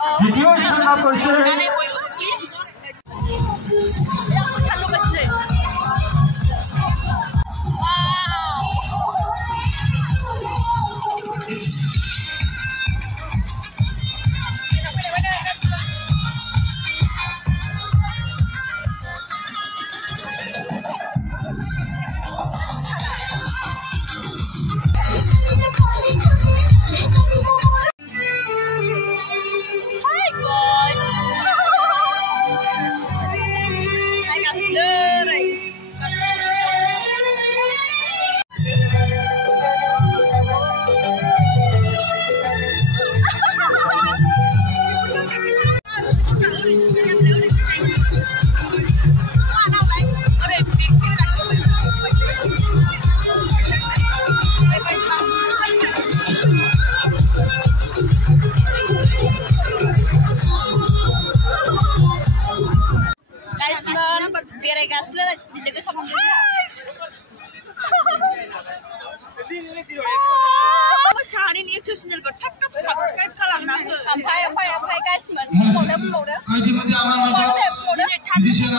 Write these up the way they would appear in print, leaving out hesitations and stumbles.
Video sana koise. YouTube channel ko tap subscribe खालामना हो ओमफ्राय गाइस मोन बोदो आइदिमध्ये आम्हाला musician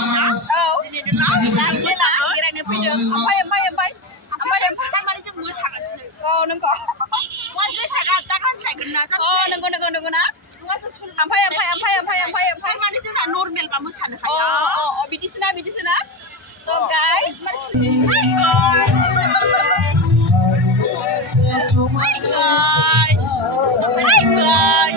बेरायनो फैदों ओमफ्राय माने जों मोसागासिनो नंगौ वा ड्रेसआ दाखान साइगोन ना नंगौ ना ओमफ्राय माने जोंना नर्मेल बा मोसानो हाया बिदिसोना so guys Hi guys!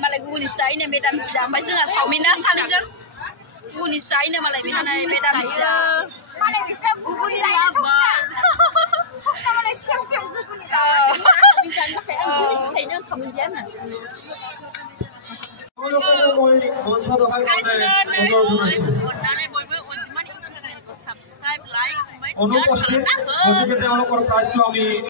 Malah gue nisai nih medam sedang, masih nggak sauminda sana jen. Gue nisai nih malah mana medam sedang. Malah bisa gue nisai sukses malah siap gue nisai. Bukan pakai anjing kayaknya sauminda. Subscribe, like, comment, share.